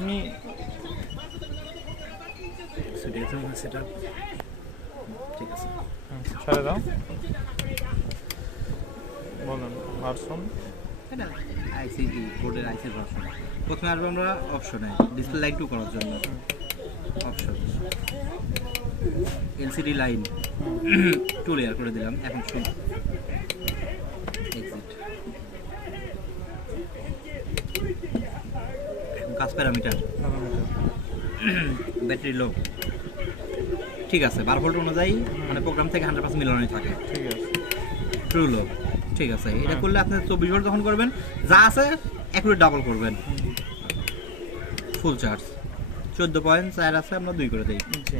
আমি সেটা ঠিক আছে, ছেড়ে দাও, বলেন ভার্সন। এটা আইসি বোর্ডের আইসি ভার্সন। প্রথমে আসবো আমরা অপশনে, ডিসপ্লে লাইট টু করার জন্য option, LCD line to layer করে দিলাম। এখন শুন এক্সিট, কাজ প্যারামিটার ব্যাটারি লো, ঠিক আছে 12 ভোল্ট অনুযায়ী মানে প্রোগ্রাম থেকে 100% মিলানোই থাকে। ঠিক আছে, ট্রু লো, ঠিক আছে। এটা করলে আপনি 24 ভোল্ট যখন করবেন যা আছে একটু ডাবল করবেন। ফুল চার্জ 14.4 আছে, আমরা 2 করে দেই। জি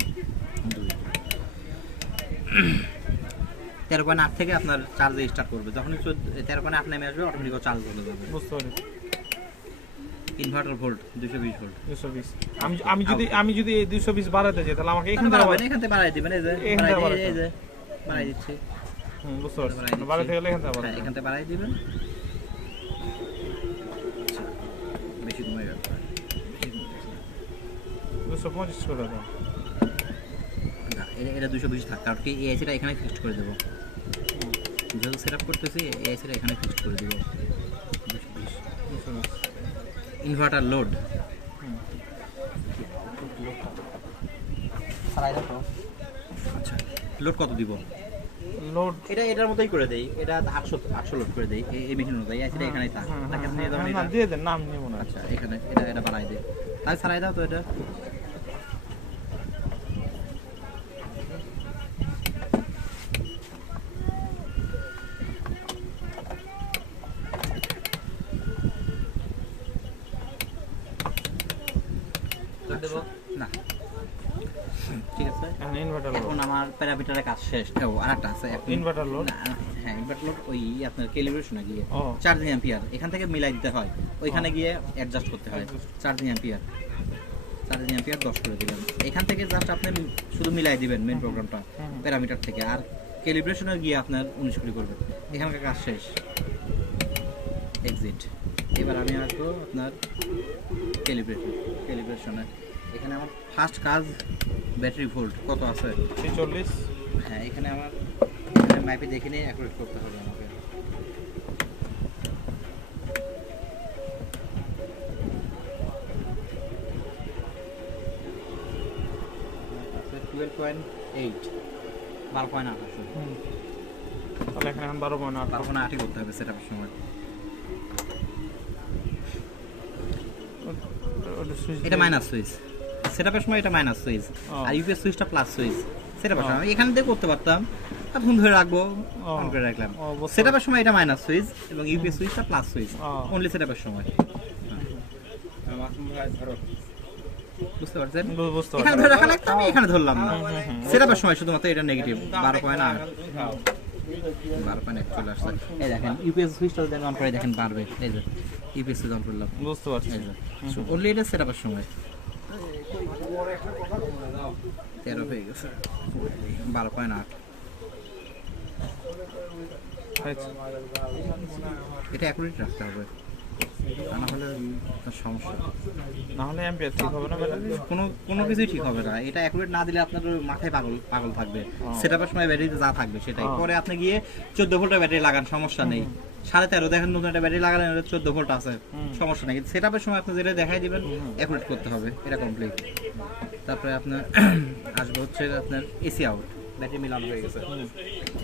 13.8 থেকে আপনার চার্জে স্টার্ট করবে, যখন 13.8 নেমে আসবে অটোমেটিক চার্জ হয়ে যাবে। বুঝতে পারছি। Inverter volt 220 volt. 220 আমি যদি 220 বাড়াতে চাই তাহলে আমাকে এখান থেকে এখান থেকে বাড়াই দিবেন। এই যে বাড়াই দিচ্ছি। বুঝতে পারছি, বাড়াতে গেলে এখান থেকে বাড়াতে, এখান থেকে বাড়াই দিবেন। বেশি কমে গেল, 225 করে দাও। না এটা 220 থাক, কারণ কি এই আইসিটা এখানে ফিক্সড করে দেবো। যেহেতু সেটআপ করতেছি এই আইসিটা এখানে ফিক্সড করে দেবো। 220 ইনভার্টার লোড, আচ্ছা লোড কত দিব? লোড এটার মতোই করে দেই, এটা 800 লোড করে দেই এই মেশিন অনুযায়ী। আইসিটা এখানেই থাক, তাকে আপনি এই ধরনের না দিয়ে দেন, নাম নিব না। আচ্ছা এখানে এটা বাড়াই দে, তাহলে ছাড়াই দাও তো এটা। না ঠিক আছে, এখন ইনভার্টার লোড, এখন আমার প্যারামিটারের কাজ শেষ। ও আরেকটা আছে ইনভার্টার লোড। হ্যাঁ ইনভার্টার লোড ওই আপনার ক্যালিব্রেশনে গিয়ে ও চার্জিং অ্যাম্পিয়ার এখান থেকে মিলাই দিতে হয়, ওইখানে গিয়ে অ্যাডজাস্ট করতে হয়। চার্জিং অ্যাম্পিয়ার 10 করে দিলাম। এখান থেকে জাস্ট আপনি শুধু মিলাই দিবেন মেন প্রোগ্রামটা প্যারামিটার থেকে, আর ক্যালিব্রেশনে গিয়ে আপনার 19 করে করবেন। এখানকার কাজ শেষ, এক্সিট। এবার আমি আসবো আপনার ক্যালিব্রেশনে। এখানে আমার ফার্স্ট কাজ ব্যাটারি ভোল্ট কত আছে 46। হ্যাঁ এখানে আমার ম্যাপে দেখে নিয়ে অ্যাকুরেট করতে হবে আমাকে। আছে 12.8, 12.8 আছে। তাহলে এখানে এখন 12.8। 12.8 করতে হবে সেটআপের সময়। এটা মাইনাস সুইচ, সেটআপের সময় এটা মাইনাস সুইচ, আর ইউপিএস সুইচটা প্লাস সুইচ। সেটআপের সময় এখান থেকে করতে পারতাম, এখন ধরে রাখবো, অন করে রাখলাম। সেটআপের সময় এটা মাইনাস সুইচ এবং ইউপিএস সুইচটা প্লাস সুইচ, অনলি সেটআপের সময়। বুঝতে পারছেন? এখানে ধরে রাখা লাগতো, আমি এখানে ধরলাম না। সেটআপের সময় শুধুমাত্র এটা নেগেটিভ 12.8 চলে আসছে। এই দেখেন ইউপিএস সুইচটা যদি অন করে দেখেন বাড়বে। এই যে ইউপিএস সুইচ অন করলাম, বুঝতে পারছি। অনলি এটা সেটআপের সময় 13 হয়ে গেছে, 12.8। এটা অ্যাকুরেট রাখতে হবে, তা না হলে তার সমস্যা, না হলে অ্যাম্পিয়ার ঠিক হবে না, ব্যাটারি কোনো কিছুই ঠিক হবে না। এটা অ্যাকুরেট না দিলে আপনার মাথায় পাগল থাকবে। সেটআপের সময় ব্যাটারিতে যা থাকবে সেটাই, পরে আপনি গিয়ে 14 ভোল্টের ব্যাটারি লাগান, সমস্যা নেই। 13.5 দেখেন নতুন একটা ব্যাটারি লাগালেন, 14 ভোল্ট আছে, সমস্যা নেই। কিন্তু সেটআপের সময় আপনি যেটা দেখাই দিবেন অ্যাকুরেট করতে হবে, এটা কমপ্লিট। তারপরে আপনার আসবে হচ্ছে আপনার এসি আউট, ব্যাটারি মিলানো হয়ে গেছে।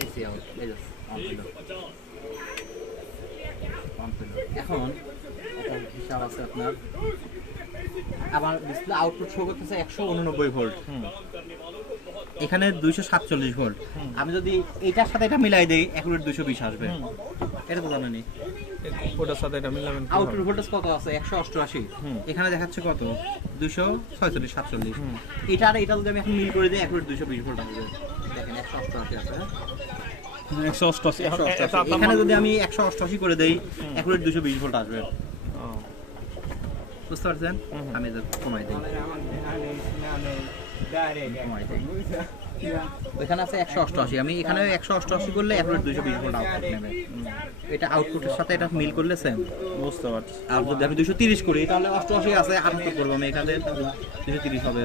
এসি আউট এই যে এখন হিসাব আছে আপনার, আমার ডিসপ্লে আউটপুট শো করতেছে 189 ভোল্ট, এখানে 247 ভোল্ট। আমি যদি এটার সাথে এটা মিলাই দেই অ্যাকুরেট 220 আসবে। এটা তো জানেনই, ওটার সাথে এটা মিলাবেন। আউটপুট ভোল্টেজ কত আছে 188, এখানে দেখাচ্ছে কত 246 47। এটা আর এটা যদি আমি এখন মিল করে দিই অ্যাকুরেট 220 ভোল্ট আসবে। দেখেন 188 আছে, 188। এখানে যদি আমি 188 করে দেই অ্যাকুরেট 220 ভোল্ট আসবে। বুঝতে পারছেন? আমি এটা কমাই দিই, কমাই দেই। এখানে আছে 188, আমি এখানে 188 করলে অ্যাকুরেট 220 ভোল্ট আউটপুট নেবে। এটা আউটপুটের সাথে এটা মিল করলে সেম। বুঝতে পারছি। আর যদি আমি 230 করি তাহলে 88 আছে 78 করবো আমি এখানে, 230 হবে।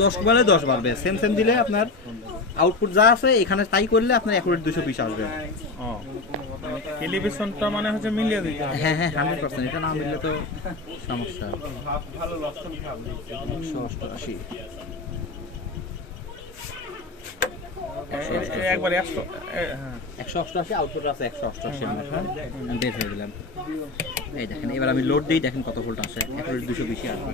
10 বাড়লে 10 বাড়বে, সেম সেম দিলে আপনার আউটপুট যা আছে এখানে তাই করলে আপনার অ্যাকুরেট 220 আসবে। ও টেলিভিশনটা মানে হচ্ছে মিলিয়ে দিতে হবে। হ্যাঁ হ্যাঁ 100%, এটা না মিললে তো সমস্যা। 188 একবার 100 হ্যাঁ 188 আউটপুট আছে 188 আমার, হ্যাঁ আমি বের হয়ে গেলাম। এই দেখেন এবার আমি লোড দিই, দেখেন কত ভোল্ট আসে, অ্যাকুরেট 220 আসবে।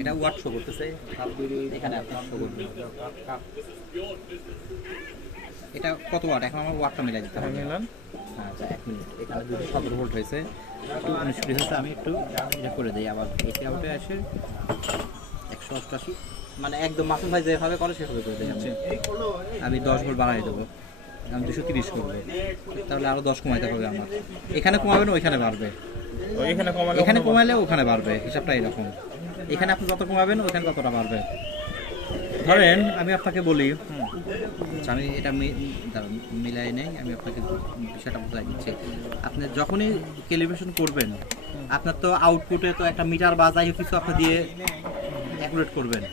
এটা ওয়াট শো করতেছে এখানে, আপনার শো করবে এটা কত ওয়াট। এখন আমার ওয়াটটা মিলাই দিতে হবে। মিলান। আচ্ছা 1 মিনিট, এখানে 217 ভোল্ট হয়েছে, একটু 19 ডিগ্রি হয়েছে, আমি একটু এটা করে দিই আবার। এসি আউটে আসে 188, মানে একদম মাসুম ভাই যেভাবে করে সেভাবে করে দিই আমি 10 ভোল্ট বাড়াই দেবো, আমি 230 করবো, তাহলে আরো 10 কমাইতে হবে আমার। এখানে কমাবেন ওইখানে বাড়বে, এখানে কমাইলে ওখানে বাড়বে, হিসাবটা এরকম। এখানে আপনি যত কমাবেন ওখানে ততটা বাড়বে। ধরেন আমি আপনাকে বলি, আচ্ছা আমি এটা মিলাই নেই, আমি আপনাকে বিষয়টা বোঝাই দিচ্ছি। আপনি যখনই ক্যালিব্রেশন করবেন আপনার তো আউটপুটে তো একটা মিটার বা যাই হোক কিছু আপনি দিয়ে অ্যাকুরেট করবেন।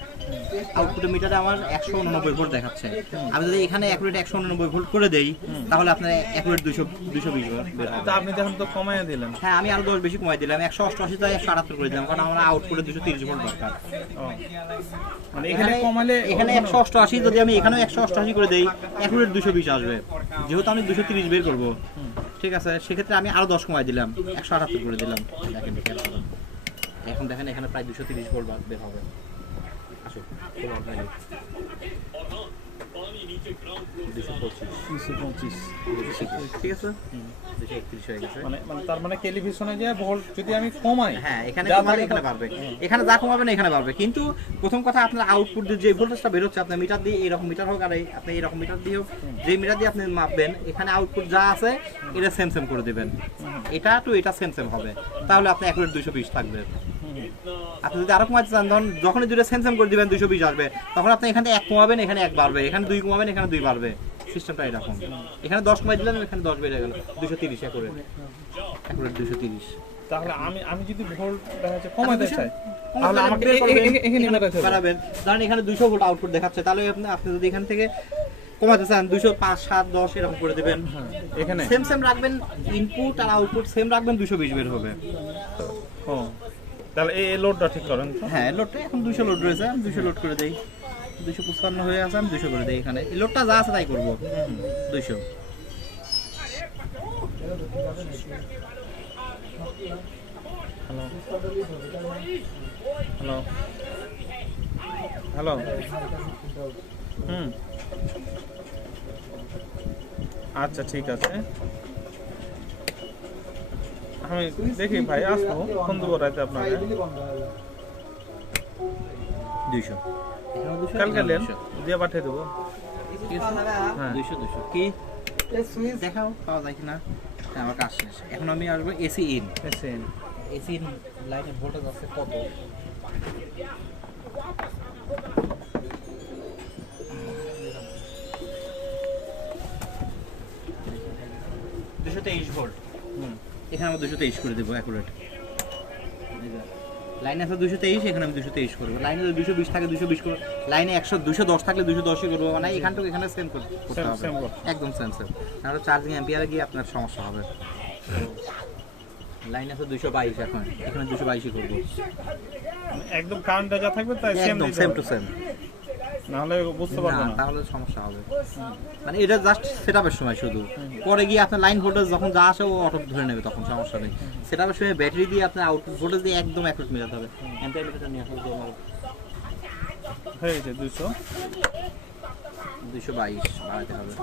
আউটপুটে মিটারে আমার 189 ভোল্ট দেখাচ্ছে, আমি যদি এখানে অ্যাকুরেট 189 ভোল্ট করে দেই তাহলে আপনার অ্যাকুরেট 220 ভোল্ট বের হবে। তা আপনি দেখুন তো কমাইয়া দিলেন। হ্যাঁ আমি আরো 10 বেশি কমাই দিলাম, 188 থেকে 178 করে দিলাম, কারণ আমার আউটপুটে 230 ভোল্ট দরকার। মানে এখানে কমালে এখানে 188, যদি আমি এখানেও 188 করে দেই অ্যাকুরেট 220 আসবে, যেহেতু আমি 230 বের করব। ঠিক আছে, সেক্ষেত্রে আমি আরো 10 কমাই দিলাম, 178 করে দিলাম। দেখেন খেয়াল করুন, এখন দেখেন এখানে প্রায় 230 ভোল্ট বের হবে। আসুন 225, ঠিক আছে 231 হয়ে গেছে। মানে তার মানে টেলিভিশনে যে ভোল্ট যদি আমি কমাই, হ্যাঁ এখানে কমালে এখানে বাড়বে, এখানে যা কমাবেন এখানে বাড়বে। কিন্তু প্রথম কথা আপনার আউটপুট যে ভোল্টেজটা বের হচ্ছে, আপনার মিটার দিয়ে এরকম মিটার হোক আর আপনি এরকম মিটার দিয়ে হোক, যে মিটার দিয়ে আপনি মাপবেন এখানে আউটপুট যা আছে এটা সেম সেম করে দিবেন, এটা টু এটা সেম সেম হবে, তাহলে আপনি অ্যাকুরেট 220 থাকবে। আপনি যদি আরো কমাতে চান, ধরুন যখনই দুটো সেম সেম করে দিবেন 220 আসবে, তখন আপনি এখানে 1 কমাবেন এখানে 1 বাড়বে, এখানে 2 কমাবেন এখানে 2 বাড়বে। সিস্টেমটা এরকম, এখানে 10 কমাই দিলাম এখানে 10 বেড়ে গেল, 230 অ্যাকুরেট 230। তাহলে আমি যদি ভোল্ট দেখা যাচ্ছে কমাতে চাই তাহলে আমাকে এখানে বাড়াবেন। ধরেন এখানে 200 ভোল্ট আউটপুট দেখাচ্ছে, তাহলে আপনি যদি এখান থেকে কমাতে চান 205, 7, 10 এরকম করে দিবেন। এখানে সেম সেম রাখবেন, ইনপুট আর আউটপুট সেম রাখবেন, 220 বের হবে। ও তাহলে এই লোডটা ঠিক করেন তো। হ্যাঁ লোডটা এখন 200 লোড রয়েছে, আমি 200 লোড করে দেই, 255 হয়ে আছে, আমি 200 করে দেই। এখানে এই লোডটা যা আছে তাই করবো, 200। হ্যালো হ্যালো হ্যালো আচ্ছা ঠিক আছে, আমি দেখি ভাই আসবো, ফোন দেবো রাতে আপনাকে। 200 কালকে নেন, দিয়ে পাঠিয়ে দেবো। হ্যাঁ 200 কি দেখাও পাওয়া যায় কিনা। আমার কাজ শেষ, এখন আমি আসবো এসি ইন। এসি ইন লাইটের ভোল্টেজ আছে কত? 223 ভোল্ট। এখানে আমরা 223 করে দেবো অ্যাকুরেট। লাইনে আছে 223, এখানে আমি 223 করবো। লাইনে যদি 220 থাকে 220 করবো, লাইনে 210 থাকলে 210 করবো, মানে এখানটুকু এখানে সেম করতে হবে, একদম সেম সেম, নাহলে চার্জিং অ্যাম্পিয়ারে গিয়ে আপনার সমস্যা হবে। লাইন আছে 222, এখন এখানে 222 করবো, একদম কারেন্টটা যা থাকবে তাই একদম সেম টু সেম, নাহলে বুঝতে পারবো না, তাহলে সমস্যা হবে। মানে এটা জাস্ট সেটআপের সময় শুধু, পরে গিয়ে আপনার লাইন ভোল্টেজ যখন যা আসে ও অটো ধরে নেবে, তখন সমস্যা নেই। সেটআপের সময় ব্যাটারি দিয়ে আপনার আউটপুট ভোল্টেজ দিয়ে একদম অ্যাকুরেট মেলাতে হবে। অ্যাম্পিয়ার মিটারটা নিয়ে আসলে হয়ে গেছে 222 বাড়াতে হবে।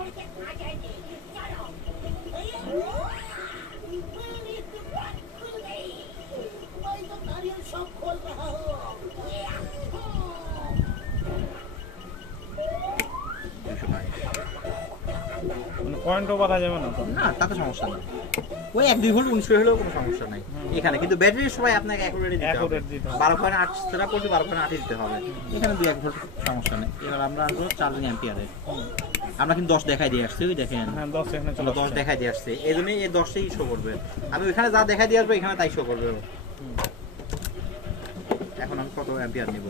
পয়েন্টও বাড়া যাবে না তো? না তাতে সমস্যা নেই, ওই 1-2 ভোল্ট 19 হলেও কোনো সমস্যা নাই এখানে, কিন্তু ব্যাটারির সময় আপনাকে অ্যাকুরেট দিতে হবে, Accurate দিতে হবে। 12.8 সেটা পড়ছে 12.8 দিতে হবে, এখানে 2-1 ভোল্ট সমস্যা নেই। এবার আমরা আসবো চার্জিং অ্যাম্পিয়ারে, আমরা কিন্তু 10 দেখাই দিয়ে আসছি, ওই দেখেন হ্যাঁ 10 এখানে চলে 10 দেখাই দিয়ে আসছে, এই জন্যই এই 10টাই শো করবে, আমি ওইখানে যা দেখাই দিয়ে আসবো এখানে তাই শো করবে। এখন আমি কত অ্যাম্পিয়ার নিব,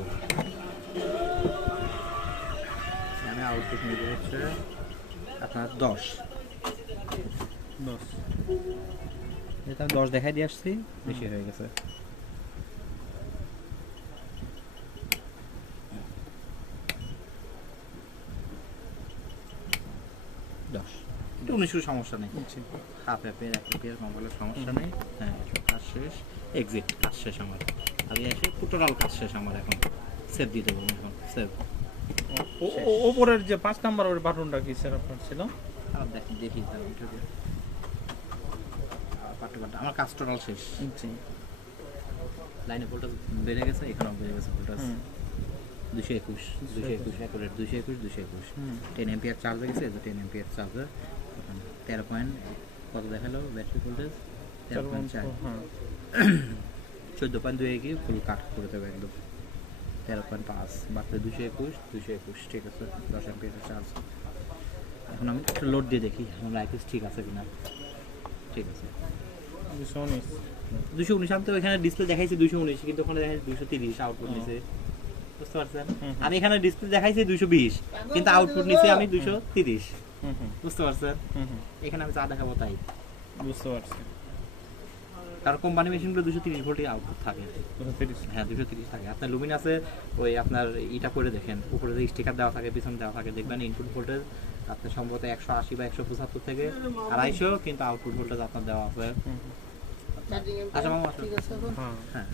আমি আউটপুট নিব হচ্ছে আপনার 10, 10 এটা 10 দেখাই দিয়ে আসছি, বেশি হয়ে গেছে। এটা 19 সমস্যা নেই, হাফ অ্যাম্পিয়ার 1 অ্যাম্পিয়ার মোবাইলের সমস্যা নেই। হ্যাঁ কাজ শেষ, এক্সিট কাজ শেষ আমার, আমি এসে টোটাল কাজ শেষ আমার, এখন সেভ দিয়ে দেবো, এখন সেভ। ওপরের যে 5 নাম্বার ওই বাটনটা কি স্যার আপনার ছিল? আর দেখি আমার কাজ টোটাল শেষ, জি লাইনে ভোল্টেজ বেড়ে গেছে, এখানেও বেড়ে গেছে ভোল্টেজ 221 অ্যাকুরেট 221 10 অ্যাম্পিয়ার চার্জ হয়ে গেছে, 10 অ্যাম্পিয়ার চার্জার 13 পয়েন্ট কত দেখালো ব্যাটারি ভোল্টেজ 13.4, হ্যাঁ 14.2 কি ফুল কাট করে দেবে একদম, 13.5 বাড়তে 221 ঠিক আছে, 10 অ্যাম্পিয়ার চার্জ। এখন আমি একটা লোড দিয়ে দেখি আমার আইপিএস ঠিক আছে কিনা, ঠিক আছে 219, আমি তো এখানে ডিসপ্লে দেখাইছি 219, কিন্তু ওখানে দেখাইছে 230 আউটপুট নিছে, বুঝতে পারছেন? আমি এখানে ডিসপ্লে দেখাইছি 220, কিন্তু আউটপুট নিছে আমি 230, বুঝতে পারছেন? এখানে আমি যা দেখাবো তাই, বুঝতে পারছি। কারণ কোম্পানি মেশিনগুলো 230 ভোল্টই আউটপুট থাকে। 230 হ্যাঁ 230 থাকে। আপনার লুমিনাসে ওই আপনার ইটা করে দেখেন, উপরে যে স্টিকার দেওয়া থাকে পিছনে দেওয়া থাকে, দেখবেন ইনপুট ভোল্টেজ আপনার সম্ভবত 180 বা 175 থেকে 250, কিন্তু আউটপুট ভোল্টেজ আপনার দেওয়া আছে। আচ্ছা মামা, হ্যাঁ হ্যাঁ